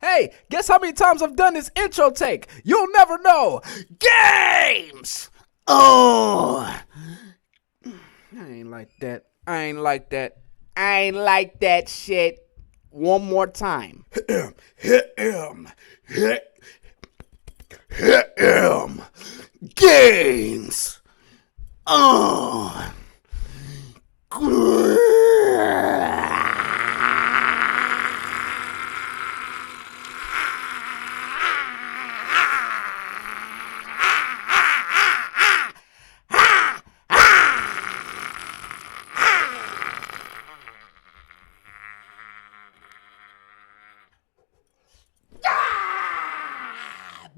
Hey, guess how many times I've done this intro take? You'll never know. Games! Oh! I ain't like that. I ain't like that. I ain't like that shit. One more time. Games! Oh!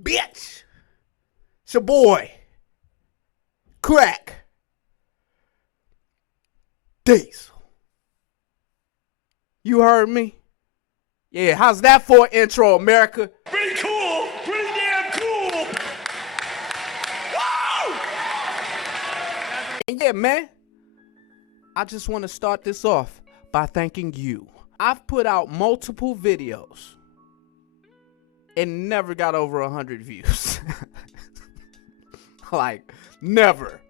Bitch! It's your boy. Crack. Diesel. You heard me? Yeah, how's that for an intro, America? Pretty cool. Pretty damn cool. Woo! And yeah, man, I just want to start this off by thanking you. I've put out multiple videos and never got over 100 views. Like, never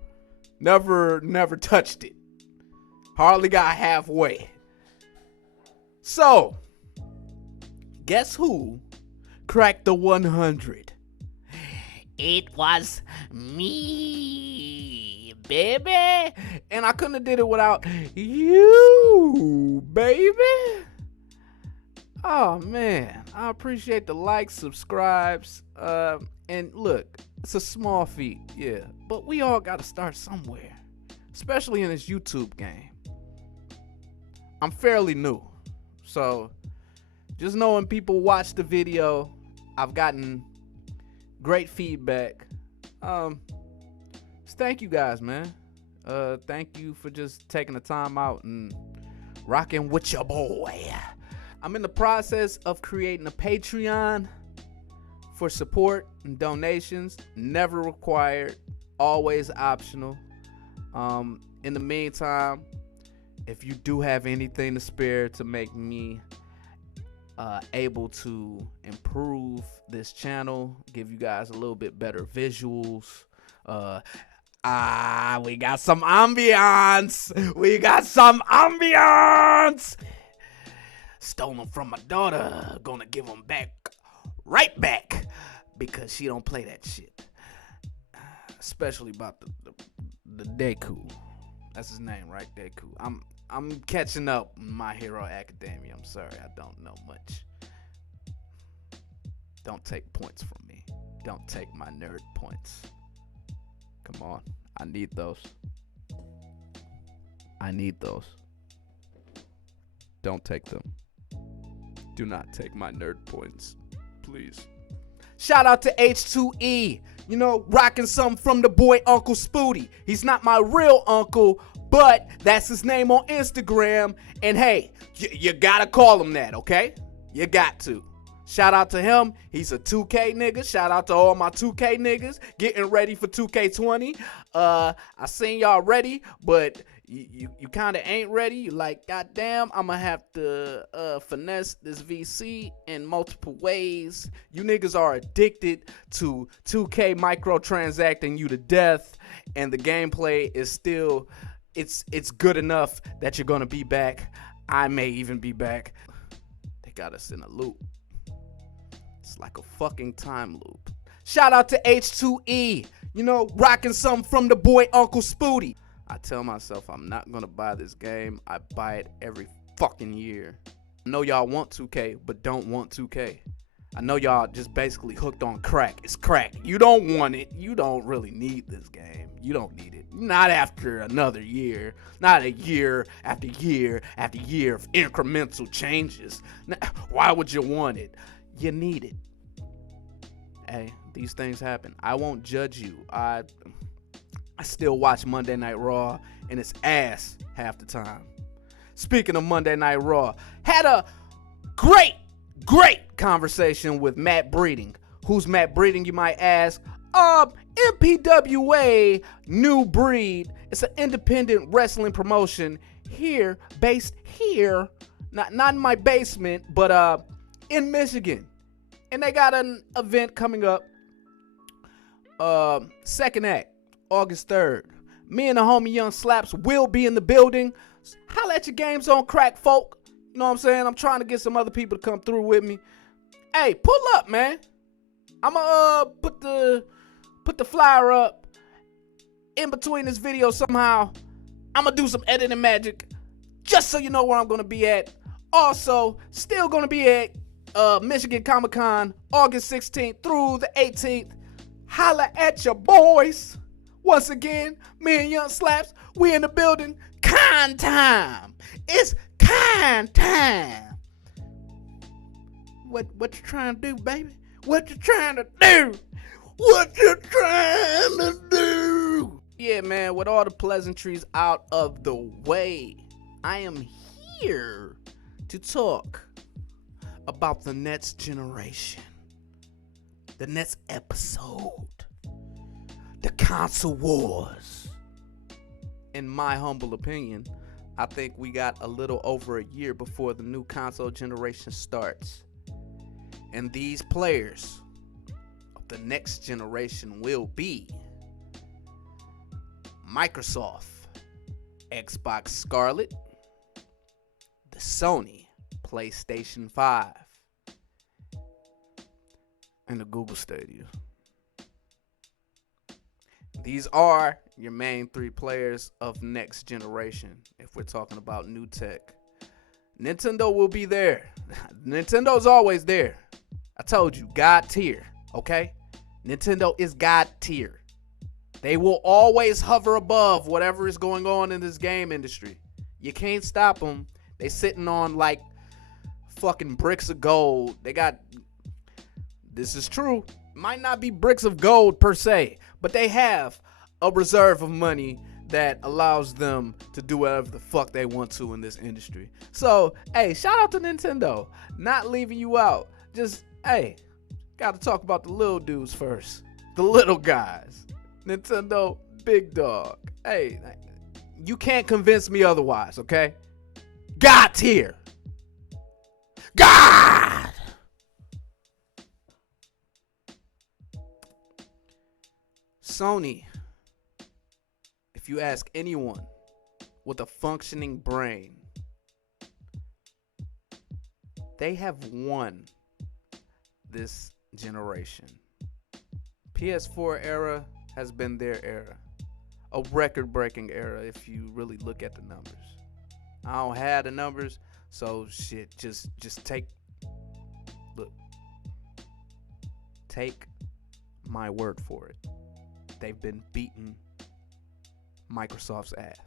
touched it. Hardly got halfway. So, guess who cracked the 100? It was me, baby. And I couldn't have did it without you, baby. Oh, man. I appreciate the likes, subscribes, and look, it's a small feat, yeah. But we all got to start somewhere, especially in this YouTube game. I'm fairly new, so just knowing people watch the video, I've gotten great feedback. Thank you guys, man. Thank you for just taking the time out and rocking with your boy. I'm in the process of creating a Patreon for support and donations. Never required, always optional. In the meantime, if you do have anything to spare to make me able to improve this channel, give you guys a little bit better visuals, we got some ambiance. Stole them from my daughter. Gonna give them back, right back, because she don't play that shit. Especially about the Deku. That's his name, right? Deku. I'm catching up in My Hero Academia. I'm sorry, I don't know much. Don't take points from me. Don't take my nerd points. Come on, I need those. Don't take them. Do not take my nerd points, please. Shout out to H2E. You know, rocking something from the boy Uncle Spooty. He's not my real uncle, but that's his name on Instagram. And hey, you gotta call him that, okay? You got to. Shout out to him. He's a 2K nigga. Shout out to all my 2K niggas getting ready for 2K20. I seen y'all ready, but you kind of ain't ready. You like, goddamn, I'm gonna have to finesse this VC in multiple ways. You niggas are addicted to 2K microtransacting you to death, and the gameplay is still, it's good enough that you're gonna be back. I may even be back. They got us in a loop. It's like a fucking time loop. Shout out to H2E. You know, rocking something from the boy Uncle Spooty. I tell myself I'm not gonna buy this game. I buy it every fucking year. I know y'all want 2K, but don't want 2K. I know y'all just basically hooked on crack. It's crack. You don't want it. You don't really need this game. You don't need it. Not after another year. Not a year after year after year of incremental changes. Why would you want it? You need it. Hey, these things happen. I won't judge you. I still watch Monday Night Raw, and it's ass half the time. Speaking of Monday Night Raw, had a great conversation with Matt Breeding. Who's Matt Breeding, you might ask? MPWA New Breed. It's an independent wrestling promotion based here, not in my basement, but in Michigan. And they got an event coming up. Second act, August 3rd. Me and the homie Young Slaps will be in the building. Holla at your games on crack, folk. You know what I'm saying? I'm trying to get some other people to come through with me. Hey, pull up, man. I'ma put the flyer up in between this video somehow. I'ma do some editing magic just so you know where I'm gonna be at. Also, still gonna be at Michigan Comic-Con August 16th through the 18th. Holla at your boys. Once again, me and Young Slaps, we in the building. Con time. It's con time. What you trying to do, baby? What you trying to do? What you trying to do? Yeah, man, with all the pleasantries out of the way, I am here to talk about the next generation. The next episode. The console wars. In my humble opinion, I think we got a little over a year before the new console generation starts. And these players of the next generation will be Microsoft, Xbox Scarlet, the Sony PlayStation 5, and the Google Stadia. These are your main three players of next generation if we're talking about new tech. Nintendo will be there. Nintendo's always there. I told you, God tier, okay? Nintendo is God tier. They will always hover above whatever is going on in this game industry. You can't stop them. They sitting on like fucking bricks of gold. They got, this is true, might not be bricks of gold per se, but they have a reserve of money that allows them to do whatever the fuck they want to in this industry. So, hey, shout out to Nintendo. Not leaving you out. Just, hey, gotta talk about the little dudes first. The little guys. Nintendo, big dog. Hey, you can't convince me otherwise, okay? God's here. God! Sony, if you ask anyone with a functioning brain, they have won this generation. PS4 era has been their era. A record-breaking era if you really look at the numbers. I don't have the numbers, so shit, just take my word for it. They've been beating Microsoft's ass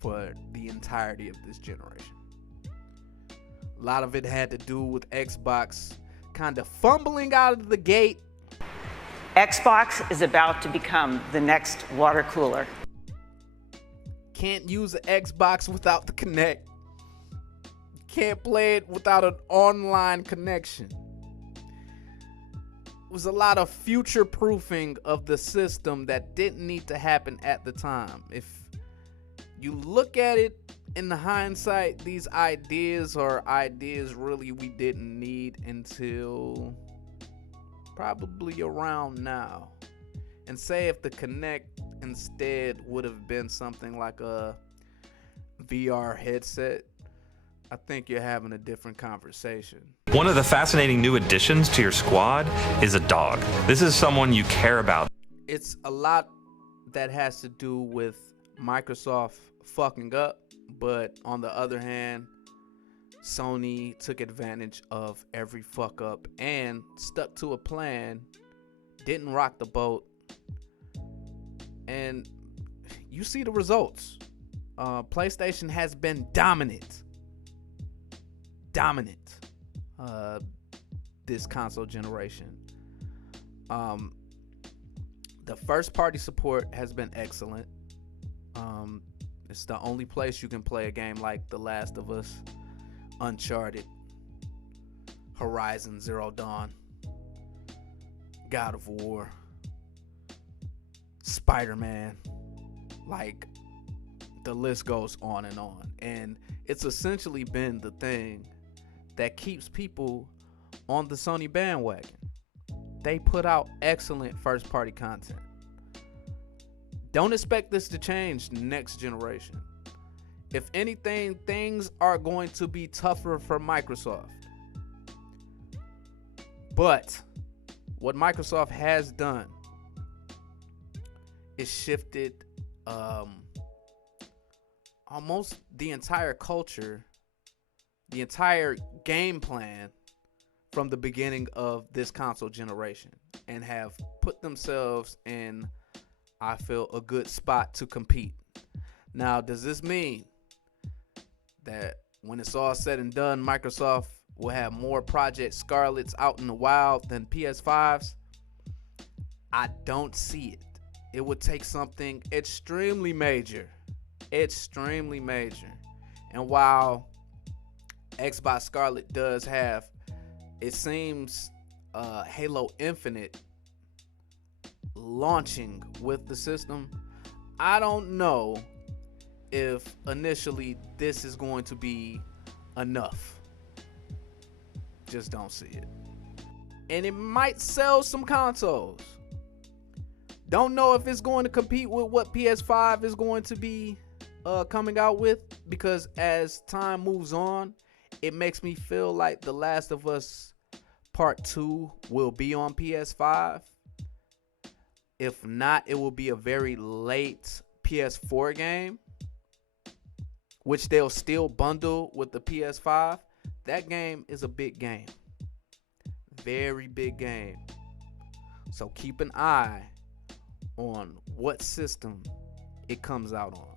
for the entirety of this generation. A lot of it had to do with Xbox kind of fumbling out of the gate. Xbox is about to become the next water cooler. Can't use an Xbox without the Kinect. Can't play it without an online connection. It was a lot of future-proofing of the system that didn't need to happen at the time. If you look at it in the hindsight, these ideas are ideas really we didn't need until probably around now. And say if the Kinect instead would have been something like a VR headset, I think you're having a different conversation. One of the fascinating new additions to your squad is a dog. This is someone you care about. It's a lot that has to do with Microsoft fucking up, but on the other hand, Sony took advantage of every fuck up and stuck to a plan, didn't rock the boat, and you see the results. PlayStation has been dominant this console generation. The first party support has been excellent. It's the only place you can play a game like The Last of Us, Uncharted, Horizon Zero Dawn, God of War, Spider-Man. Like, the list goes on. And it's essentially been the thing that keeps people on the Sony bandwagon. They put out excellent first-party content. Don't expect this to change next generation. If anything, things are going to be tougher for Microsoft. But what Microsoft has done is shifted almost the entire culture, the entire game plan from the beginning of this console generation, and have put themselves in, I feel, a good spot to compete. Now, does this mean that when it's all said and done, Microsoft will have more Project Scarlets out in the wild than PS5s? I don't see it. It would take something extremely major. And while Xbox Scarlet does have, it seems, Halo Infinite launching with the system, I don't know if initially this is going to be enough. Just don't see it. And it might sell some consoles. Don't know if it's going to compete with what PS5 is going to be coming out with, because as time moves on, it makes me feel like The Last of Us Part 2 will be on PS5. If not, it will be a very late PS4 game, which they'll still bundle with the PS5. That game is a big game. Very big game. So keep an eye on what system it comes out on.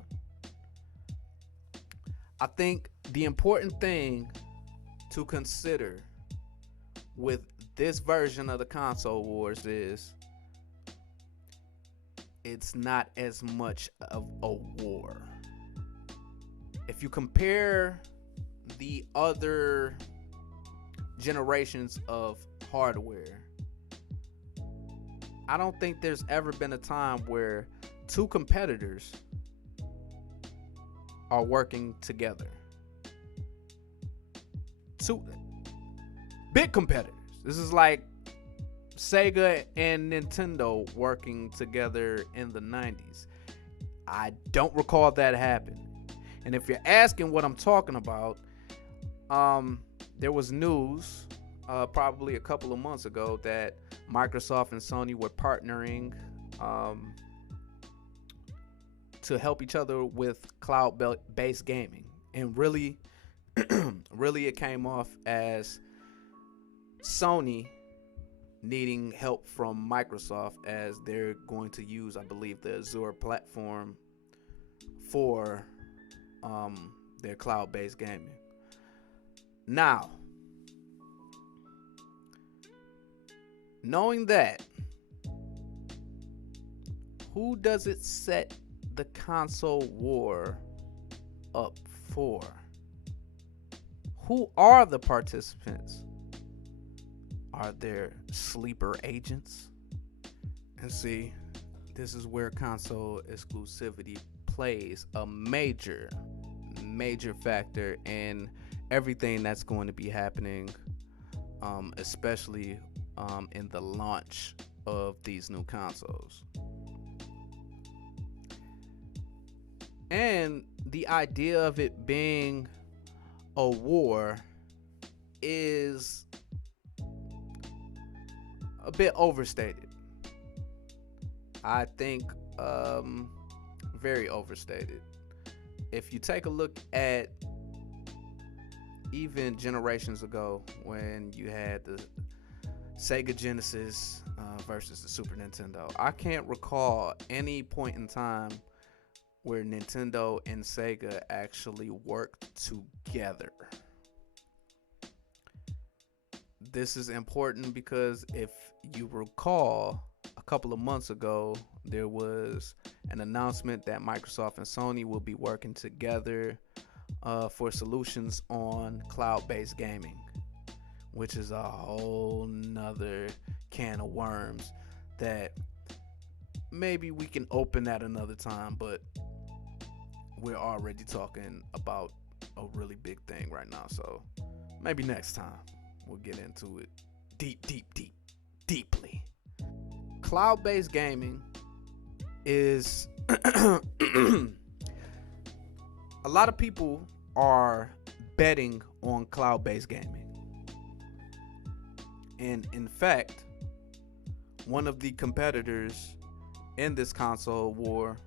I think the important thing to consider with this version of the console wars is it's not as much of a war. If you compare the other generations of hardware, I don't think there's ever been a time where two competitors are working together. Two big competitors. This is like Sega and Nintendo working together in the 90s. I don't recall that happening. And if you're asking what I'm talking about, there was news probably a couple of months ago that Microsoft and Sony were partnering to help each other with cloud-based gaming. And really, really it came off as Sony needing help from Microsoft, as they're going to use, I believe, the Azure platform for their cloud-based gaming. Now, knowing that, who does it set the console war up for? Who are the participants? Are there sleeper agents? And see, this is where console exclusivity plays a major factor in everything that's going to be happening, especially in the launch of these new consoles. And the idea of it being a war is a bit overstated. I think very overstated. If you take a look at even generations ago, when you had the Sega Genesis versus the Super Nintendo, I can't recall any point in time where Nintendo and Sega actually worked together. This is important because if you recall, a couple of months ago, there was an announcement that Microsoft and Sony will be working together for solutions on cloud-based gaming, which is a whole nother can of worms that maybe we can open at another time, but we're already talking about a really big thing right now, so maybe next time We'll get into it deeply. Cloud-based gaming is a lot of people are betting on cloud-based gaming. And in fact, one of the competitors in this console war,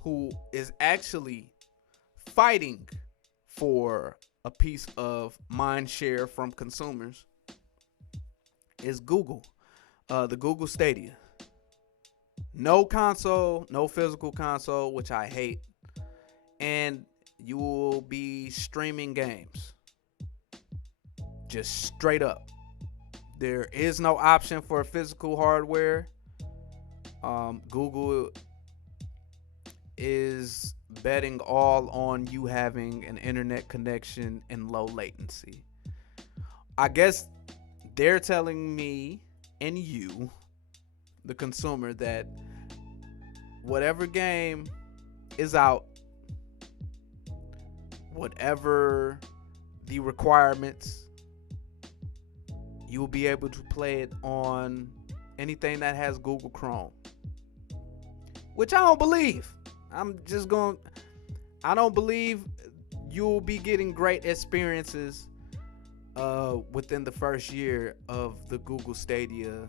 who is actually fighting for a piece of mind share from consumers, is Google. The Google Stadia. No console, no physical console, which I hate. And you will be streaming games. Just straight up. There is no option for physical hardware. Google is betting all on you having an internet connection and low latency. I guess they're telling me and you, the consumer, that whatever game is out, whatever the requirements, you will be able to play it on anything that has Google Chrome, which I don't believe. I don't believe you'll be getting great experiences within the first year of the Google Stadia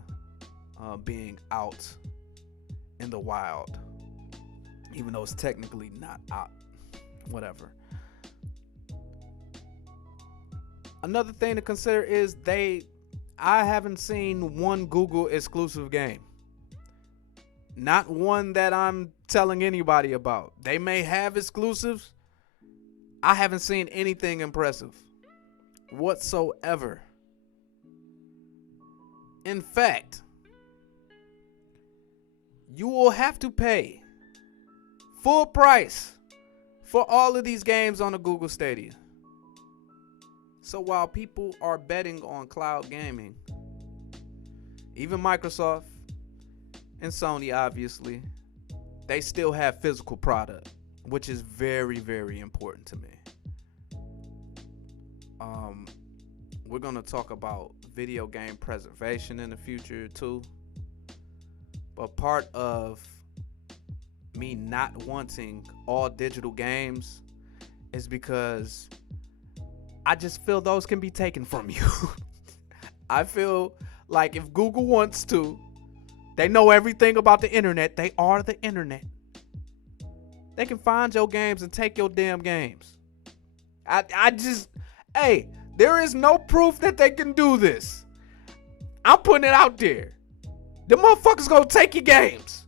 being out in the wild, even though it's technically not out. Whatever. Another thing to consider is I haven't seen one Google exclusive game. Not one that I'm telling anybody about. They may have exclusives. I haven't seen anything impressive whatsoever. In fact, you will have to pay full price for all of these games on the Google Stadia. So while people are betting on cloud gaming, even Microsoft and Sony, obviously, they still have physical product, which is very, very important to me. We're going to talk about video game preservation in the future too. But part of me not wanting all digital games is because I just feel those can be taken from you. I feel like if Google wants to, they know everything about the internet. They are the internet. They can find your games and take your damn games. Hey, there is no proof that they can do this. I'm putting it out there. The motherfuckers gonna take your games.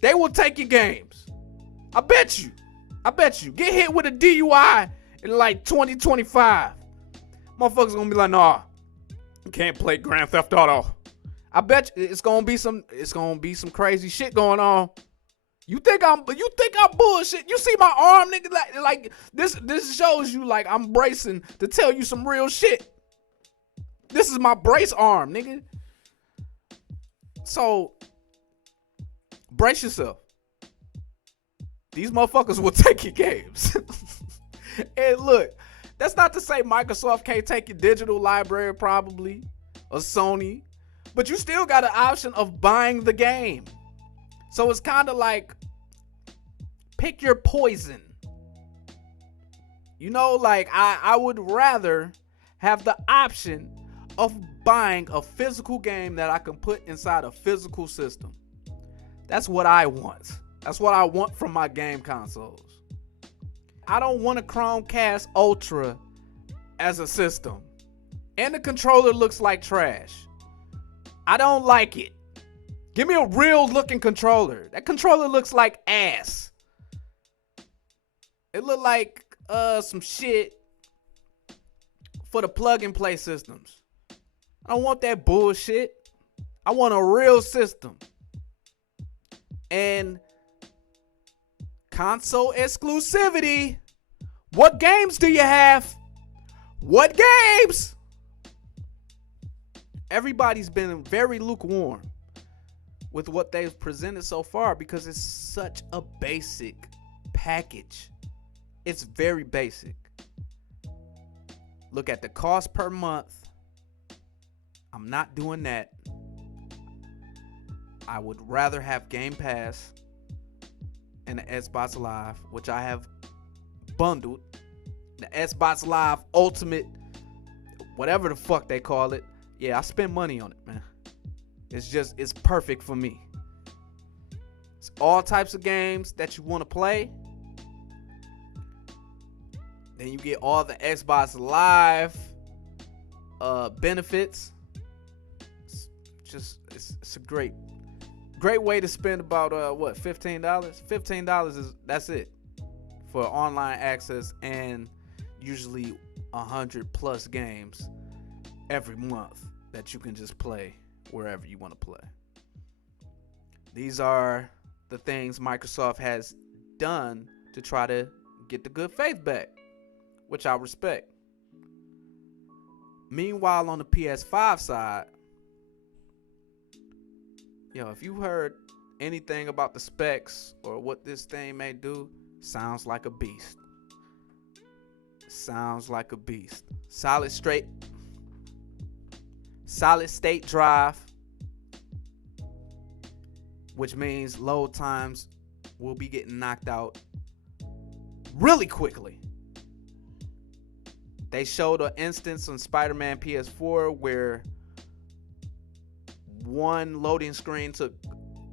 They will take your games. I bet you. Get hit with a DUI in like 2025. Motherfuckers gonna be like, nah, you can't play Grand Theft Auto. I bet you it's gonna be some crazy shit going on. You think I'm bullshit? You see my arm, nigga? Like this shows you like I'm bracing to tell you some real shit. This is my brace arm, nigga. So brace yourself. These motherfuckers will take your games. And look, that's not to say Microsoft can't take your digital library, probably, or Sony, but you still got an option of buying the game. So it's kind of like, pick your poison. You know, like I would rather have the option of buying a physical game that I can put inside a physical system. That's what I want. That's what I want from my game consoles. I don't want a Chromecast Ultra as a system. And the controller looks like trash. I don't like it. Give me a real looking controller. That controller looks like ass. It look like some shit for the plug and play systems. I don't want that bullshit. I want a real system. And console exclusivity. What games do you have? What games? Everybody's been very lukewarm with what they've presented so far because it's such a basic package. It's very basic. look at the cost per month. I'm not doing that. I would rather have Game Pass and the Xbox Live, which I have bundled. The Xbox Live Ultimate, whatever the fuck they call it. Yeah, I spend money on it, man. It's perfect for me. It's all types of games that you want to play. Then you get all the Xbox Live benefits. It's a great way to spend about $15. $15 that's it for online access and usually 100+ games every month that you can just play wherever you want to play. These are the things Microsoft has done to try to get the good faith back, which I respect. Meanwhile, on the PS5 side, if you heard anything about the specs or what this thing may do, sounds like a beast. Sounds like a beast. Solid state drive, which means load times will be getting knocked out really quickly. They showed an instance on Spider-Man PS4 where one loading screen took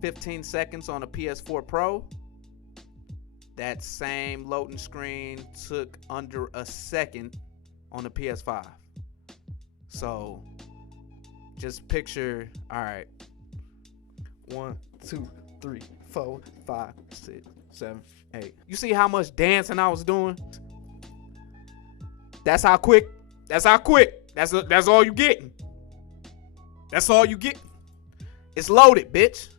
15 seconds on a PS4 Pro. That same loading screen took under a second on the PS5. So just picture, all right, 1, 2, 3, 4, 5, 6, 7, 8. You see how much dancing I was doing? That's how quick. That's all you getting. That's all you get. It's loaded, bitch.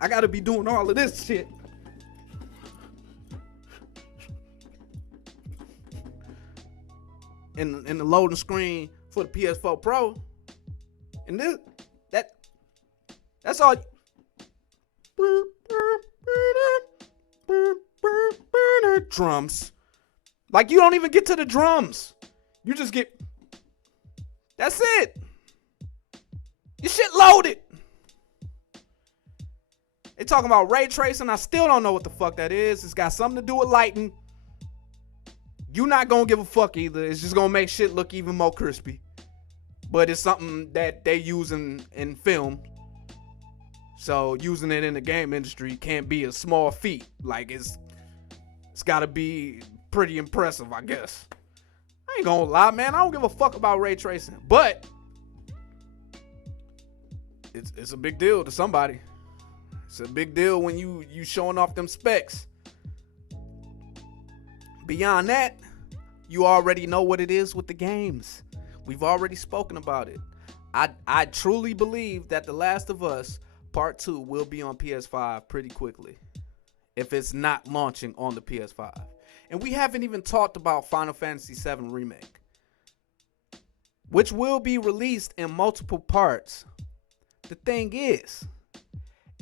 I gotta be doing all of this shit. In the loading screen for the PS4 Pro. And that's all. Drums. Like, you don't even get to the drums. You just get. That's it. Your shit loaded. They talking about ray tracing. I still don't know what the fuck that is. It's got something to do with lighting. You not gonna give a fuck either. It's just gonna make shit look even more crispy. But it's something that they use in film. So using it in the game industry can't be a small feat. Like, it's gotta be pretty impressive, I guess. I ain't gonna lie, man. I don't give a fuck about ray tracing. But it's a big deal to somebody. It's a big deal when you showing off them specs. Beyond that, you already know what it is with the games. We've already spoken about it. I truly believe that The Last of Us Part 2 will be on PS5 pretty quickly, if it's not launching on the PS5. And we haven't even talked about Final Fantasy VII Remake, which will be released in multiple parts. The thing is,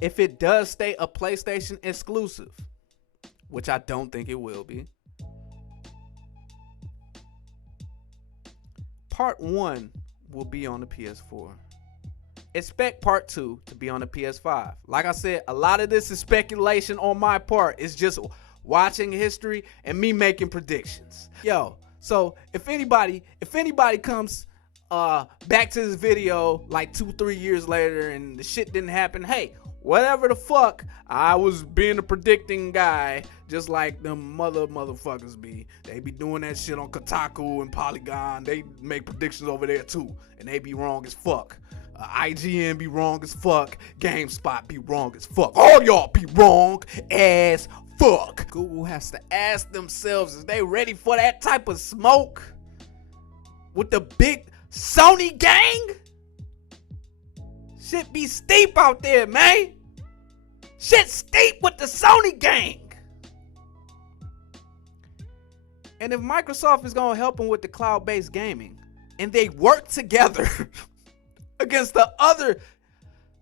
if it does stay a PlayStation exclusive, which I don't think it will be, Part 1 will be on the PS4. Expect Part 2 to be on the PS5. Like I said, a lot of this is speculation on my part. It's just watching history and me making predictions. Yo, so if anybody comes back to this video like 2-3 years later and the shit didn't happen, hey, whatever the fuck, I was being a predicting guy, just like them motherfuckers be. They be doing that shit on Kotaku and Polygon. They make predictions over there too, and they be wrong as fuck. IGN be wrong as fuck. GameSpot be wrong as fuck. All y'all be wrong as fuck. Google has to ask themselves, is they ready for that type of smoke with the big Sony gang? Shit be steep out there, man. Shit steep with the Sony gang. And if Microsoft is gonna help them with the cloud-based gaming, and they work together against the other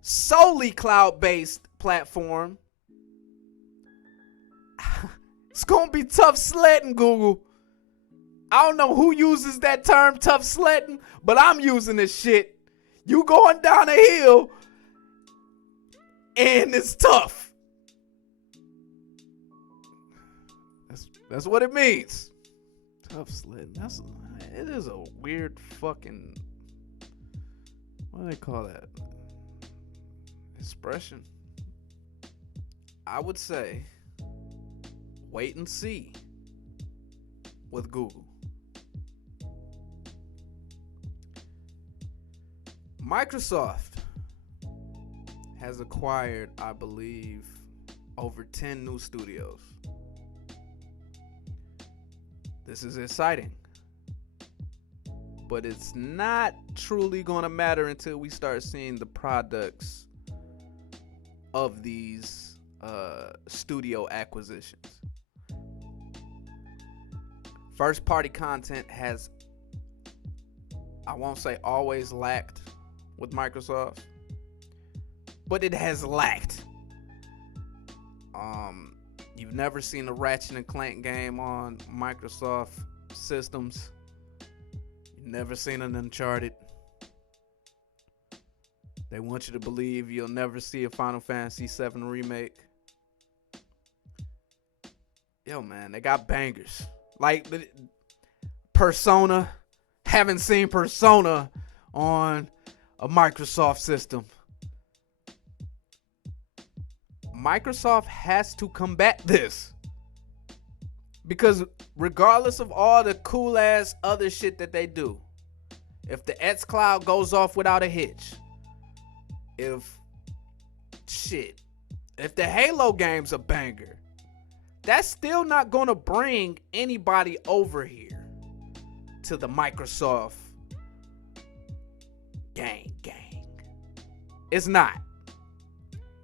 solely cloud-based platform, it's gonna be tough sledding, Google. I don't know who uses that term tough sledding, but I'm using this shit. You going down a hill and it's tough. That's what it means. Tough sledding. It is a weird fucking, what do they call that? Expression. I would say wait and see with Google. Microsoft has acquired, I believe, over 10 new studios. This is exciting, but it's not truly going to matter until we start seeing the products of these studio acquisitions. First party content has, I won't say always lacked with Microsoft, but it has lacked. You've never seen a Ratchet and Clank game on Microsoft systems. You've never seen an Uncharted. They want you to believe you'll never see a Final Fantasy VII remake. Yo, man, they got bangers. Like Persona. Haven't seen Persona on a Microsoft system. Microsoft has to combat this, because regardless of all the cool ass other shit that they do, if the xCloud goes off without a hitch, if the Halo game's a banger, that's still not gonna bring anybody over here to the Microsoft gang. It's not.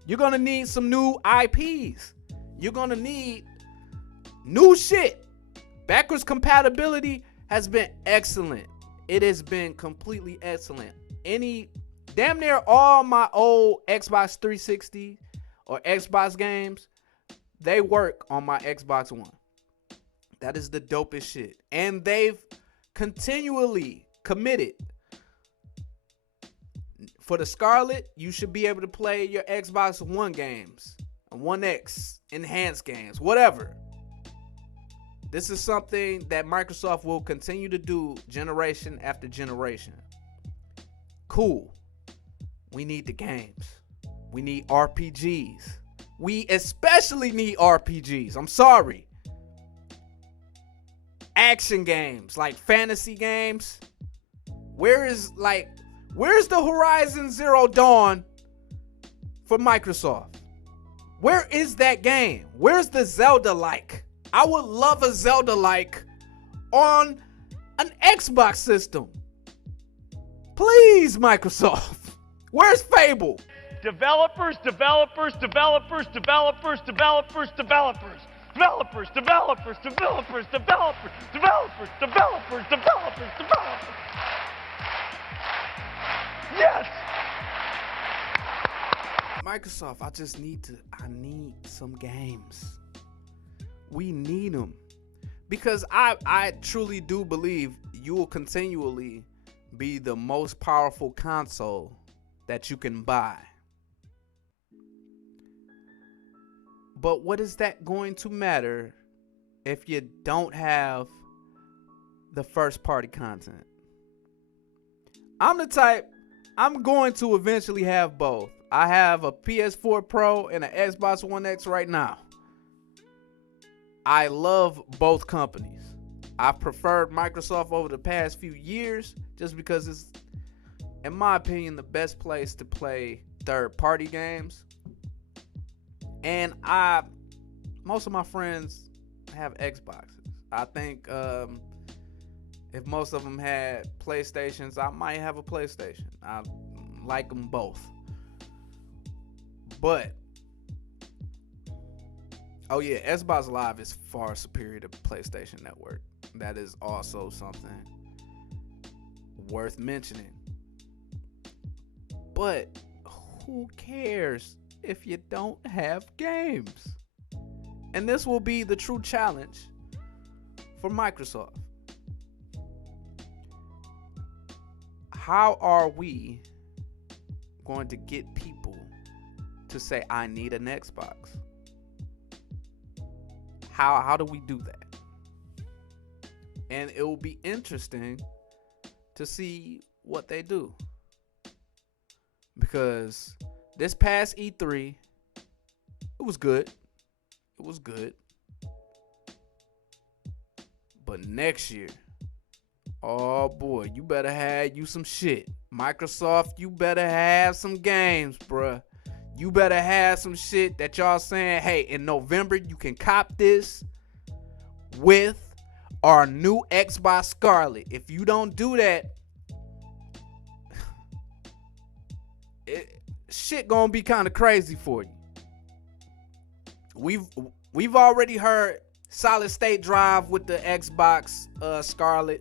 You're gonna need some new IPs. You're gonna need new shit. Backwards compatibility has been excellent. It has been completely excellent. Damn near all my old Xbox 360 or Xbox games, they work on my Xbox One. That is the dopest shit. And they've continually committed. For the Scarlet, you should be able to play your Xbox One games, One X, enhanced games, whatever. This is something that Microsoft will continue to do generation after generation. Cool. We need the games. We need RPGs. We especially need RPGs. I'm sorry. Action games, like fantasy games. Where's the Horizon Zero Dawn for Microsoft? Where is that game? Where's the Zelda-like? I would love a Zelda-like on an Xbox system. Please, Microsoft. Where's Fable? Developers. Yes! Microsoft, I need some games. We need them. Because I truly do believe you will continually be the most powerful console that you can buy. But what is that going to matter if you don't have the first party content? I'm the type, I'm going to eventually have both. I have a PS4 Pro and an Xbox One X right now. I love both companies. I've preferred Microsoft over the past few years just because it's, in my opinion, the best place to play third-party games. And most of my friends have Xboxes. I think if most of them had PlayStations, I might have a PlayStation. I like them both. But, oh yeah, Xbox Live is far superior to PlayStation Network. That is also something worth mentioning. But who cares if you don't have games? And this will be the true challenge for Microsoft. how are we going to get people to say, I need an Xbox? How do we do that? And it will be interesting to see what they do. Because this past E3, it was good. It was good. But next year, oh boy, you better have you some shit. Microsoft, you better have some games, bruh. You better have some shit that y'all saying, hey, in November, you can cop this with our new Xbox Scarlet. If you don't do that, shit gonna be kind of crazy for you. We've already heard solid state drive with the Xbox Scarlet.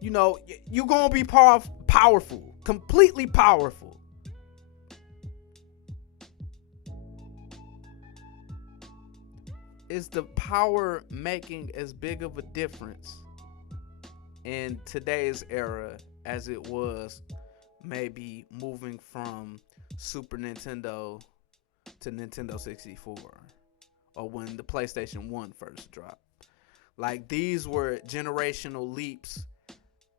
You know, you gonna be powerful, completely powerful. Is the power making as big of a difference in today's era as it was maybe moving from Super Nintendo to Nintendo 64, or when the PlayStation 1 first dropped? Like, these were generational leaps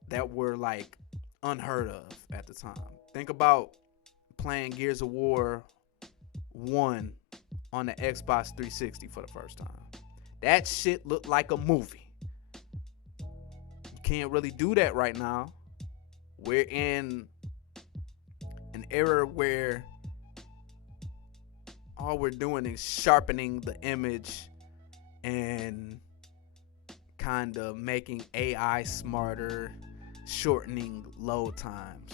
that were like unheard of at the time. Think about playing Gears of War 1 on the Xbox 360 for the first time. That shit looked like a movie. You can't really do that right now. We're in an era where all we're doing is sharpening the image and kind of making AI smarter, shortening load times.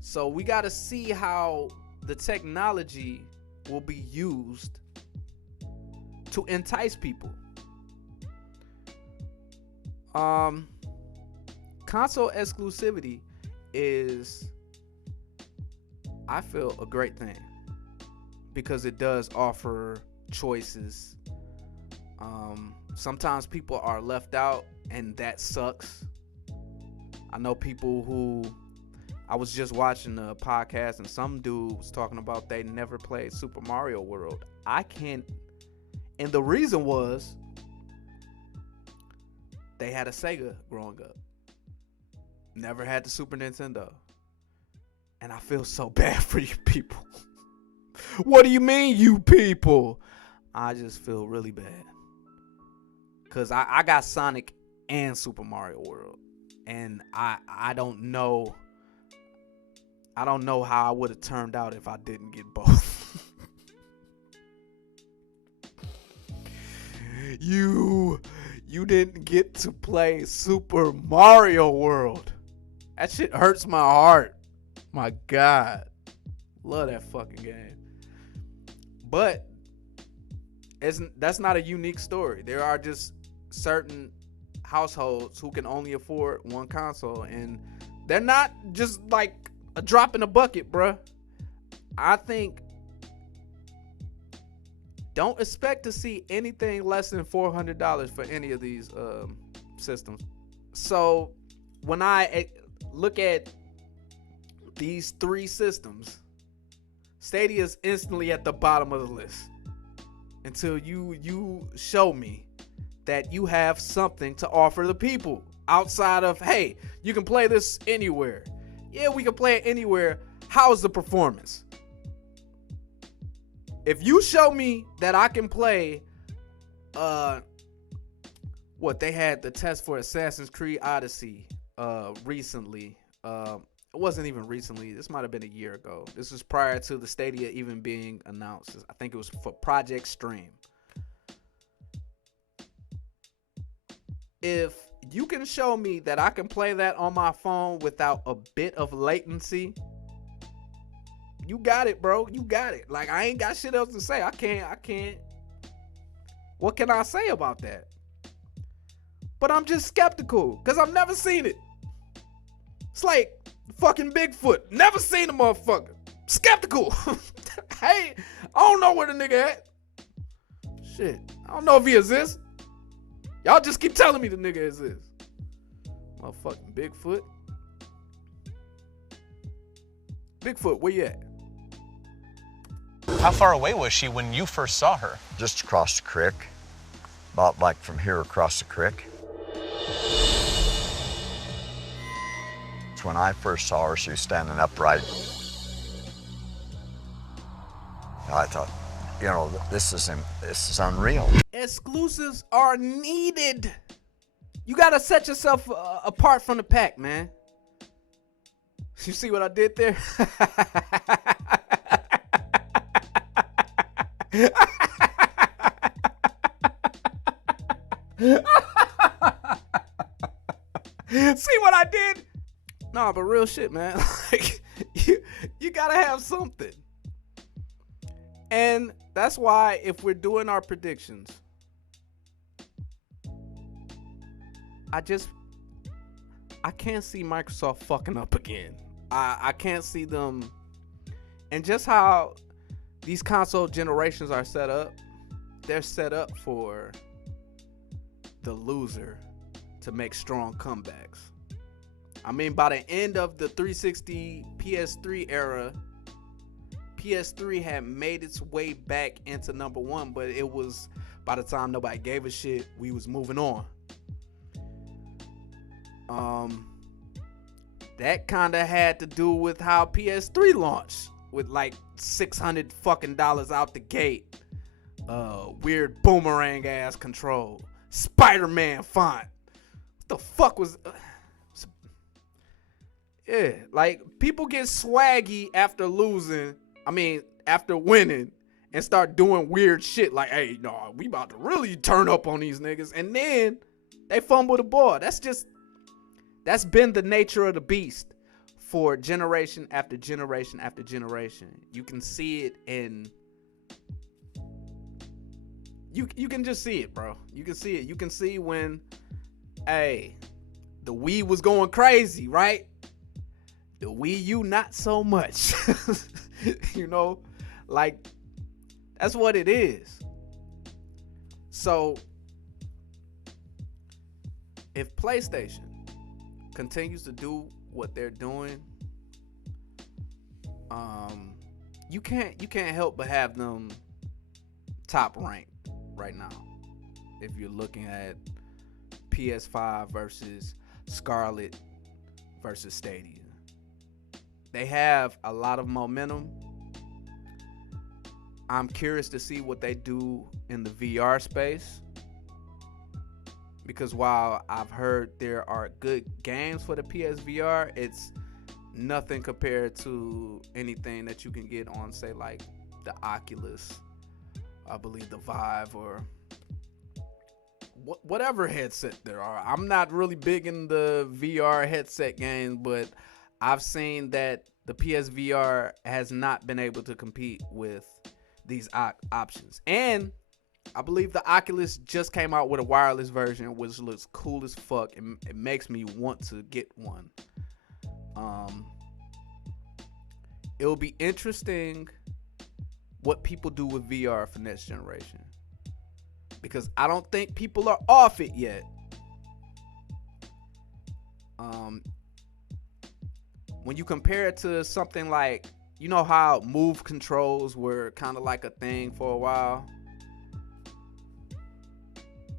So we got to see how the technology will be used to entice people. Console exclusivity is, I feel, a great thing because it does offer choices. Sometimes people are left out, and that sucks. I know people who, I was just watching a podcast and some dude was talking about they never played Super Mario World. I can't, and the reason was they had a Sega growing up. Never had the Super Nintendo. And I feel so bad for you people. What do you mean, you people? I just feel really bad. Because I got Sonic and Super Mario World. And I don't know. I don't know how I would have turned out if I didn't get both. You didn't get to play Super Mario World. That shit hurts my heart. My God. Love that fucking game. But that's not a unique story. There are just certain households who can only afford one console, and they're not just like a drop in a bucket, bruh. I think don't expect to see anything less than $400 for any of these systems. So when I look at these three systems, Stadia is instantly at the bottom of the list until you show me that you have something to offer the people outside of, hey, you can play this anywhere. Yeah, we can play it anywhere. How's the performance? If you show me that I can play what they had the test for Assassin's Creed Odyssey recently. It wasn't even recently. This might have been a year ago. This was prior to the Stadia even being announced. I think it was for Project Stream. If you can show me that I can play that on my phone without a bit of latency, you got it, bro. You got it. Like, I ain't got shit else to say. I can't. What can I say about that? But I'm just skeptical because I've never seen it. It's like fucking Bigfoot. Never seen a motherfucker. Skeptical. Hey, I don't know where the nigga at. Shit. I don't know if he exists. Y'all just keep telling me the nigga exists. Motherfucking Bigfoot. Bigfoot, where you at? How far away was she when you first saw her? Just across the creek. About like from here across the creek. When I first saw her, she was standing upright. I thought, you know, this is unreal. Exclusives are needed. You gotta set yourself apart from the pack, man. You see what I did there? See what I did? Nah, but real shit, man. Like, you gotta have something. And that's why if we're doing our predictions, I can't see Microsoft fucking up again. I can't see them. And just how these console generations are set up, they're set up for the loser to make strong comebacks. I mean, by the end of the 360 PS3 era, PS3 had made its way back into number one, but it was, by the time nobody gave a shit, we was moving on. That kind of had to do with how PS3 launched, with like $600 fucking out the gate, weird boomerang ass control, Spider-Man font. What the fuck was? Yeah, like people get swaggy after losing. I mean, after winning, and start doing weird shit like, "Hey, no, we about to really turn up on these niggas," and then they fumble the ball. That's been the nature of the beast for generation after generation after generation. You can see it in. You can just see it, bro. You can see it. You can see when, hey, the Wii was going crazy, right? The Wii U, not so much. You know, like, that's what it is. So, if PlayStation continues to do what they're doing, you can't help but have them top ranked right now. If you're looking at PS5 versus Scarlet versus Stadia, they have a lot of momentum. I'm curious to see what they do in the VR space, because while I've heard there are good games for the PSVR, it's nothing compared to anything that you can get on, say, like the Oculus, I believe the Vive, or whatever headset there are. I'm not really big in the VR headset games, but I've seen that the PSVR has not been able to compete with these options. And I believe the Oculus just came out with a wireless version, which looks cool as fuck. It makes me want to get one. It'll be interesting what people do with VR for next generation, because I don't think people are off it yet. When you compare it to something like, you know how move controls were kind of like a thing for a while?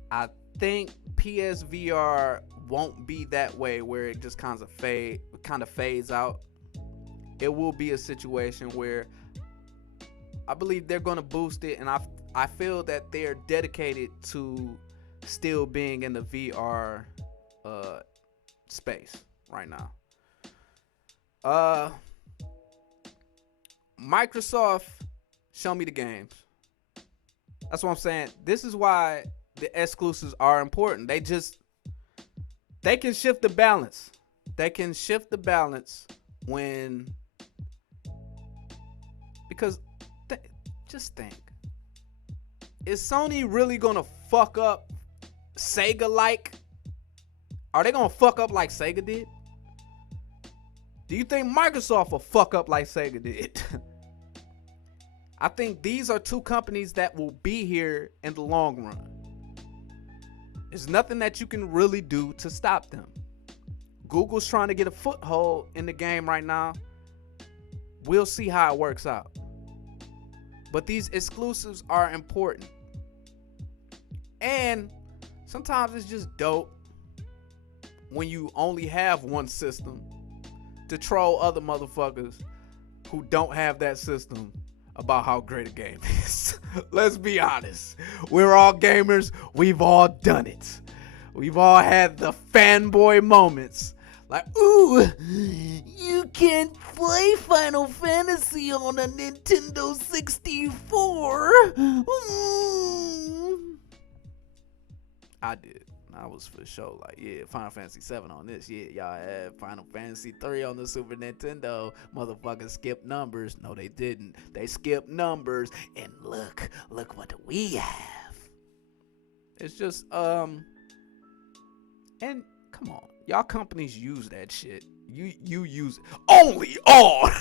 I think PSVR won't be that way, where it just kind of fades out. It will be a situation where I believe they're going to boost it, and I feel that they're dedicated to still being in the VR space right now. Microsoft, show me the games. That's what I'm saying. This is why the exclusives are important. They can shift the balance. They can shift the balance because just think, is Sony really gonna fuck up Sega like? Are they gonna fuck up like Sega did? Do you think Microsoft will fuck up like Sega did? I think these are two companies that will be here in the long run. There's nothing that you can really do to stop them. Google's trying to get a foothold in the game right now We'll see how it works out. But these exclusives are important. And sometimes it's just dope when you only have one system to troll other motherfuckers who don't have that system about how great a game is. Let's be honest. We're all gamers. We've all done it. We've all had the fanboy moments. Like, ooh, you can't play Final Fantasy on a Nintendo 64. I did. I was for sure like, yeah, Final Fantasy 7 on this. Yeah, y'all had Final Fantasy 3 on the Super Nintendo. Motherfuckers skipped numbers. No, they didn't. They skipped numbers. And look what we have. It's just, and come on. Y'all companies use that shit. You use only on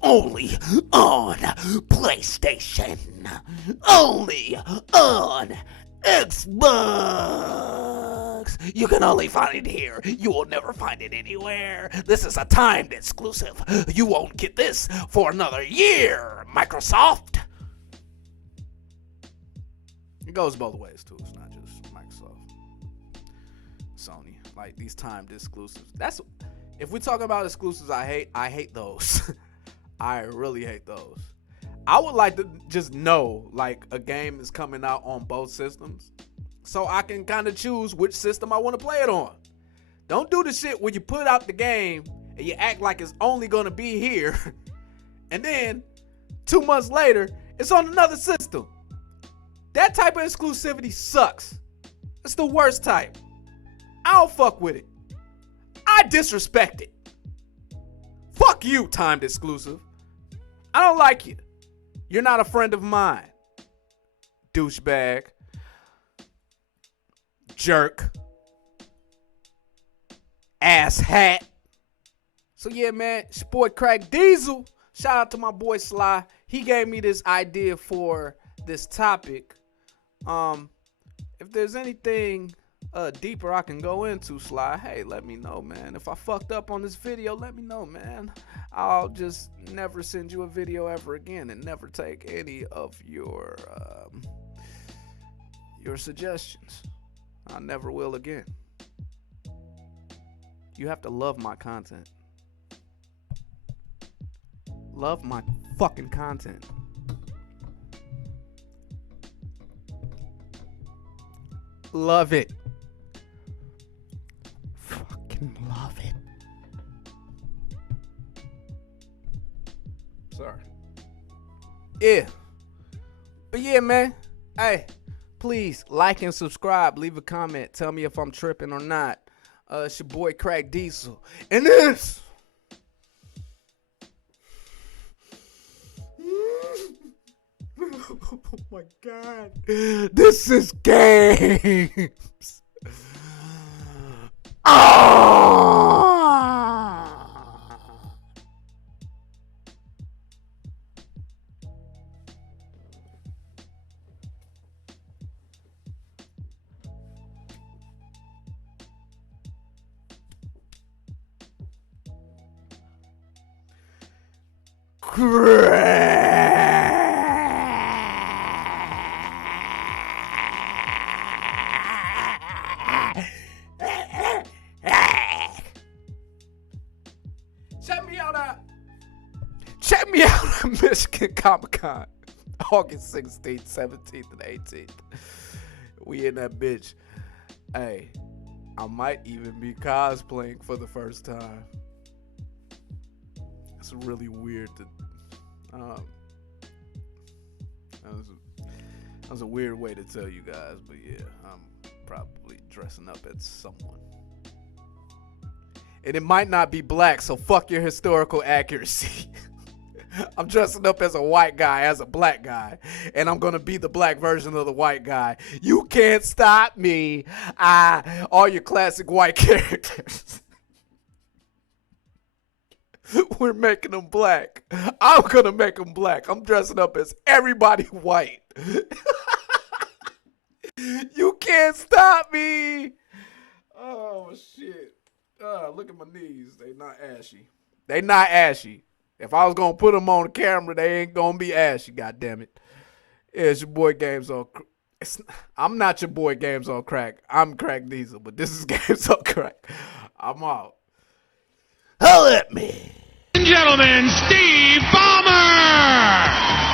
only on PlayStation. Only on Xbox. You can only find it here. You will never find it anywhere. This is a timed exclusive. You won't get this for another year, Microsoft. It goes both ways too. It's not just Microsoft. Sony, like these timed exclusives. That's if we talk about exclusives, I hate those. I really hate those. I would like to just know like a game is coming out on both systems so I can kind of choose which system I want to play it on. Don't do the shit where you put out the game and you act like it's only going to be here and then 2 months later it's on another system. That type of exclusivity sucks. It's the worst type. I don't fuck with it. I disrespect it. Fuck you, timed exclusive. I don't like you. You're not a friend of mine. Douchebag. Jerk. Ass hat. So yeah, man, it's your boy Crack Diesel. Shout out to my boy Sly. He gave me this idea for this topic. If there's anything deeper I can go into, Sly, hey, let me know, man. If I fucked up on this video, let me know, man. I'll just never send you a video ever again and never take any of your suggestions. I never will again. You have to love my content. Love my fucking content. Love it. Fucking love it. Sorry. Yeah. But yeah, man. Hey, please like and subscribe. Leave a comment. Tell me if I'm tripping or not. It's your boy Crack Diesel. And this. Oh my God. This is games. Check me out at Michigan Comic-Con, August 16th, 17th, and 18th. We in that bitch. Hey, I might even be cosplaying for the first time. It's really weird to, that was a weird way to tell you guys, but yeah, I'm probably dressing up as someone. And it might not be black, so fuck your historical accuracy. I'm dressing up as a white guy, as a black guy, and I'm gonna be the black version of the white guy. You can't stop me. All your classic white characters. We're making them black. I'm gonna make them black. I'm dressing up as everybody white. You can't stop me. Oh shit. Look at my knees. They not ashy. They not ashy. If I was gonna put them on the camera, they ain't gonna be ashy. God damn it! It's your boy Games on. I'm not your boy Games on Crack. I'm Crack Diesel, but this is Games on Crack. I'm out. Holla at me. Gentlemen, Steve Ballmer!